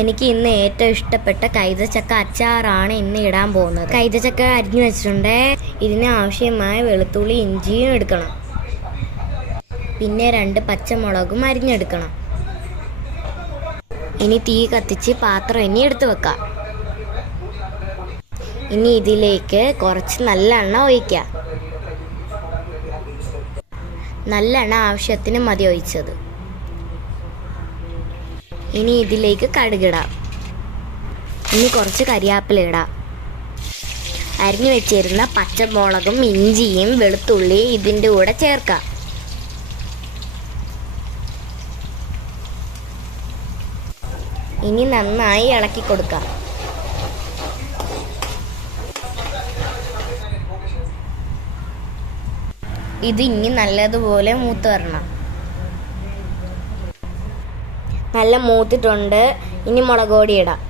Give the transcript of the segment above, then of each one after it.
എനിക്ക് ഇന്ന് ഏറ്റവും ഇഷ്ടപ്പെട്ട കൈതച്ചക്ക അച്ചാറാണ് ഇന്ന് ഇടാൻ പോകുന്നത്. കൈതച്ചക്ക അരിഞ്ഞു വെച്ചിട്ടുണ്ട്. ഇതിന് ആവശ്യമായ വെളുത്തുള്ളി ഇഞ്ചിയും എടുക്കണം. പിന്നെ 2 പച്ചമുളകും അരിഞ്ഞെടുക്കണം. ഇനി തീ കത്തിച്ച് പാത്രം എടുത്ത് വെക്കാം. ഇനി ഇതിലേക്ക് കുറച്ച് നല്ലെണ്ണ ഒഴിക്കാം. നല്ലെണ്ണ ആവശ്യത്തിന് മതി ഒഴിച്ചത്. ഇനി ഇതിലേക്ക് കടുകിടാം. ഇനി കുറച്ച് കരിയാപ്പില ഇടാം. അരിഞ്ഞു വെച്ചിരുന്ന പച്ചമുളകും ഇഞ്ചിയും വെളുത്തുള്ളിയും ഇതിൻ്റെ കൂടെ ചേർക്കാം. ഇനി നന്നായി ഇളക്കി കൊടുക്കാം. ഇത് ഇനി നല്ലതുപോലെ മൂത്ത് വരണം. നല്ല മൂത്തിട്ടുണ്ട്. ഇനി മുളക് പൊടി ഇടാം.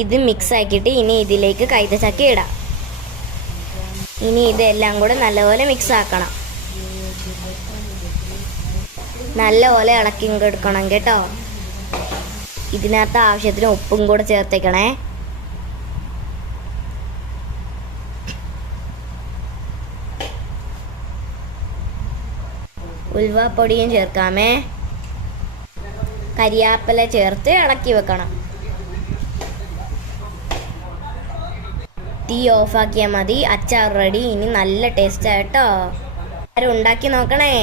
ഇത് മിക്സ് ആക്കിയിട്ട് ഇനി ഇതിലേക്ക് കൈതച്ചക്ക ഇടാം. ഇനി ഇതെല്ലാം കൂടെ നല്ലപോലെ മിക്സ് ആക്കണം. നല്ലപോലെ ഇളക്കി എടുക്കണം കേട്ടോ. ഇതിനകത്ത് ആവശ്യത്തിന് ഉപ്പും കൂടെ ചേർത്തേക്കണേ. ഉലുവാപ്പൊടിയും ചേർക്കാമേ. കരിയാപ്പില ചേർത്ത് ഇളക്കി വെക്കണം. തീ ഓഫാക്കിയാൽ മതി. അച്ചാർ റെഡി. ഇനി നല്ല ടേസ്റ്റ് ആയിട്ടോ. ആരും ഉണ്ടാക്കി നോക്കണേ.